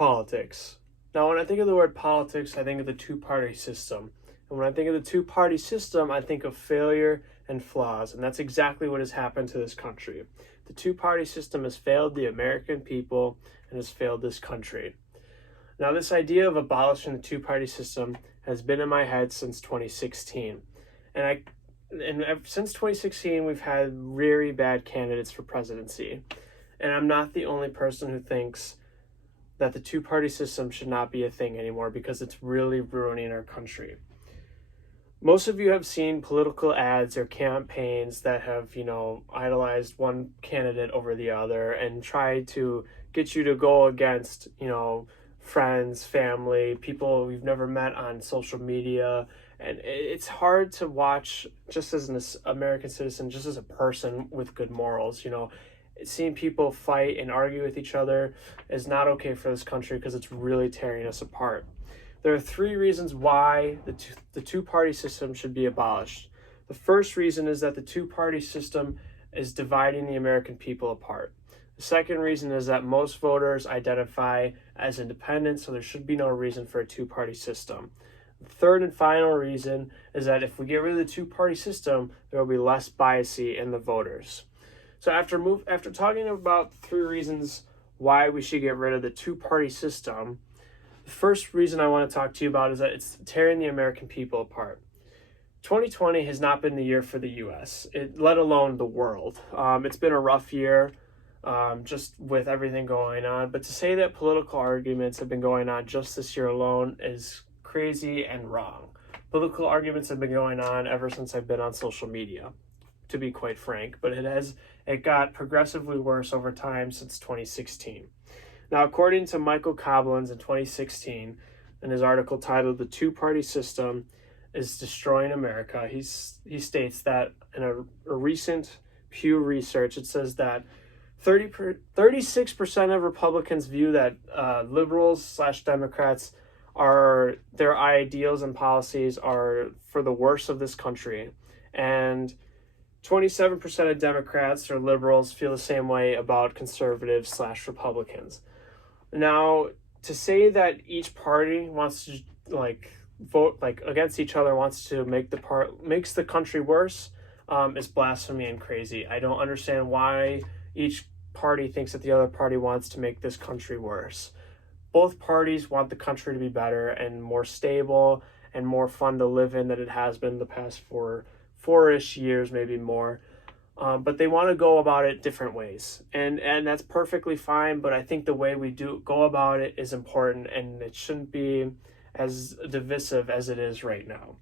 Politics. Now, when I think of the word politics, I think of the two-party system. And when I think of the two-party system, I think of failure and flaws. And that's exactly what has happened to this country. The two-party system has failed the American people and has failed this country. Now, this idea of abolishing the two-party system has been in my head since 2016. And since 2016, we've had very bad candidates for presidency. And I'm not the only person who thinks that the two-party system should not be a thing anymore because it's really ruining our country. Most of you have seen political ads or campaigns that have, idolized one candidate over the other and tried to get you to go against, friends, family, people you've never met on social media. And it's hard to watch just as an American citizen, just as a person with good morals, Seeing people fight and argue with each other is not okay for this country because it's really tearing us apart. There are 3 reasons why the two-party system should be abolished. The first reason is that the two-party system is dividing the American people apart. The second reason is that most voters identify as independent, so there should be no reason for a two-party system. The third and final reason is that if we get rid of the two-party system, there will be less biasy in the voters. So after talking about 3 reasons why we should get rid of the two-party system, the first reason I want to talk to you about is that it's tearing the American people apart. 2020 has not been the year for the U.S., let alone the world. It's been a rough year just with everything going on. But to say that political arguments have been going on just this year alone is crazy and wrong. Political arguments have been going on ever since I've been on social media, to be quite frank, but it got progressively worse over time since 2016. Now, according to Michael Coblins in 2016, in his article titled "The Two-Party System is Destroying America," he states that in a recent Pew Research, it says that 36% of Republicans view that liberals/Democrats their ideals and policies are for the worse of this country, and 27% of Democrats or liberals feel the same way about conservatives/Republicans. Now, to say that each party wants to vote against each other, wants to makes the country worse, is blasphemy and crazy. I don't understand why each party thinks that the other party wants to make this country worse. Both parties want the country to be better and more stable and more fun to live in than it has been the past four-ish years, maybe more. But they want to go about it different ways. And that's perfectly fine, but I think the way we go about it is important, and it shouldn't be as divisive as it is right now.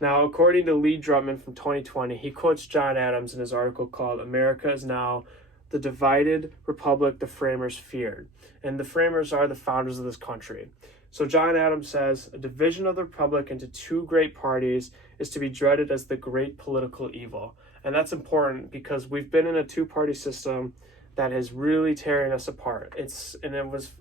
Now, according to Lee Drutman from 2020, he quotes John Adams in his article called "America is Now the Divided Republic the Framers Feared." And the framers are the founders of this country. So John Adams says, "A division of the republic into 2 great parties is to be dreaded as the great political evil." And that's important because we've been in a two-party system that is really tearing us apart. It was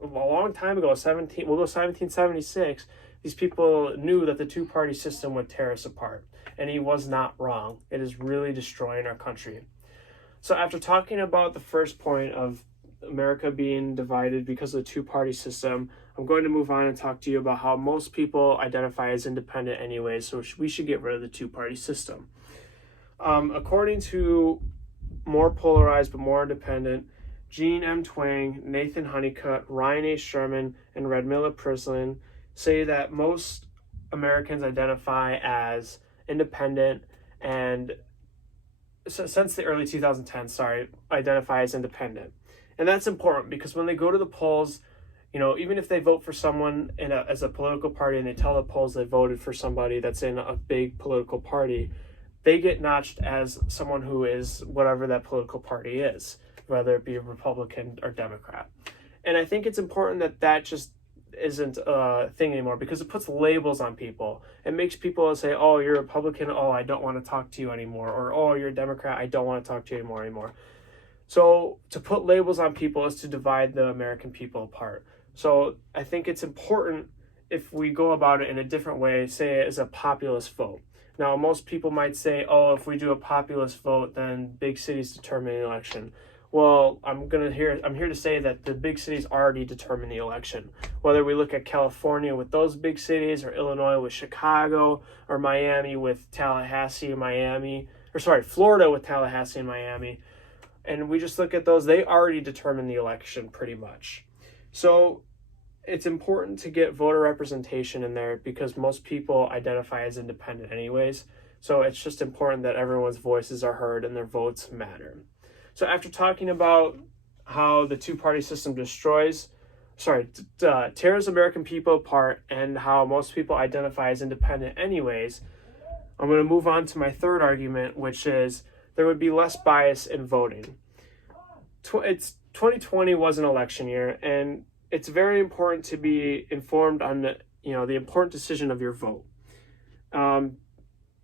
a long time ago, 1776, these people knew that the two-party system would tear us apart. And he was not wrong. It is really destroying our country. So after talking about the first point of America being divided because of the two-party system, I'm going to move on and talk to you about how most people identify as independent anyway, so we should get rid of the two-party system. According to More Polarized but More Independent, Gene M. Twang, Nathan Honeycutt, Ryan A. Sherman, and Radmilla Prislin say that most Americans identify as independent and since the early 2010s, identify as independent. And that's important because when they go to the polls, even if they vote for someone as a political party and they tell the polls they voted for somebody that's in a big political party, they get notched as someone who is whatever that political party is, whether it be a Republican or Democrat. And I think it's important that just isn't a thing anymore because it puts labels on people. It makes people say, "Oh, you're a Republican, oh, I don't want to talk to you anymore," or "Oh, you're a Democrat, I don't want to talk to you anymore." So to put labels on people is to divide the American people apart. So I think it's important if we go about it in a different way, say it as a populist vote. Now, most people might say, "Oh, if we do a populist vote, then big cities determine the election." Well, I'm here to say that the big cities already determine the election. Whether we look at California with those big cities, or Illinois with Chicago, or Miami with Tallahassee, Florida with Tallahassee and Miami, and we just look at those, they already determine the election pretty much. So it's important to get voter representation in there because most people identify as independent anyways. So it's just important that everyone's voices are heard and their votes matter. So after talking about how the two-party system tears American people apart and how most people identify as independent anyways, I'm going to move on to my third argument, which is there would be less bias in voting. 2020 was an election year, and it's very important to be informed on the important decision of your vote.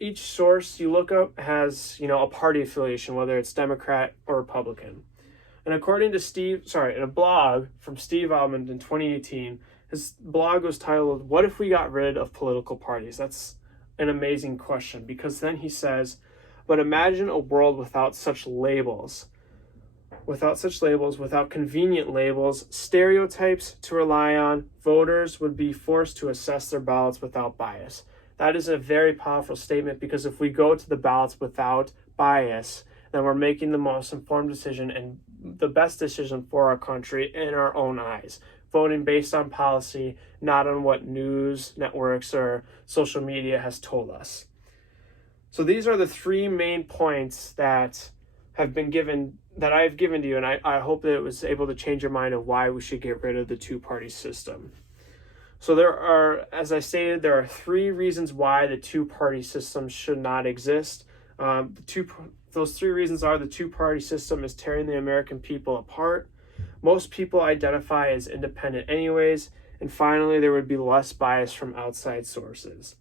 Each source you look up has, a party affiliation, whether it's Democrat or Republican. And according to in a blog from Steve Almond in 2018, his blog was titled, "What if we got rid of political parties?" That's an amazing question, because then he says, but imagine a world without such labels, without convenient labels, stereotypes to rely on. Voters would be forced to assess their ballots without bias. That is a very powerful statement, because if we go to the ballots without bias, then we're making the most informed decision and the best decision for our country in our own eyes. Voting based on policy, not on what news networks or social media has told us. So these are the three main points that I've given to you, and I hope that it was able to change your mind of why we should get rid of the two-party system. So as I stated, there are three reasons why the two-party system should not exist. Those three reasons are: the two-party system is tearing the American people apart. Most people identify as independent anyways. And finally, there would be less bias from outside sources.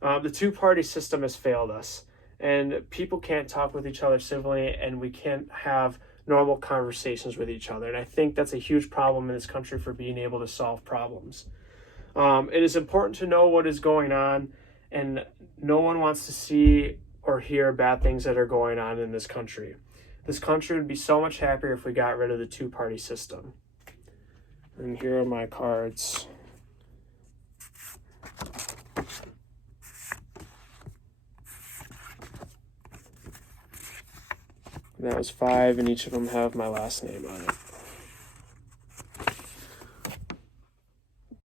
The two-party system has failed us, and people can't talk with each other civilly, and we can't have normal conversations with each other. And I think that's a huge problem in this country for being able to solve problems. It is important to know what is going on, and no one wants to see or hear bad things that are going on in this country. This country would be so much happier if we got rid of the two-party system. And here are my cards. That was 5, and each of them have my last name on it.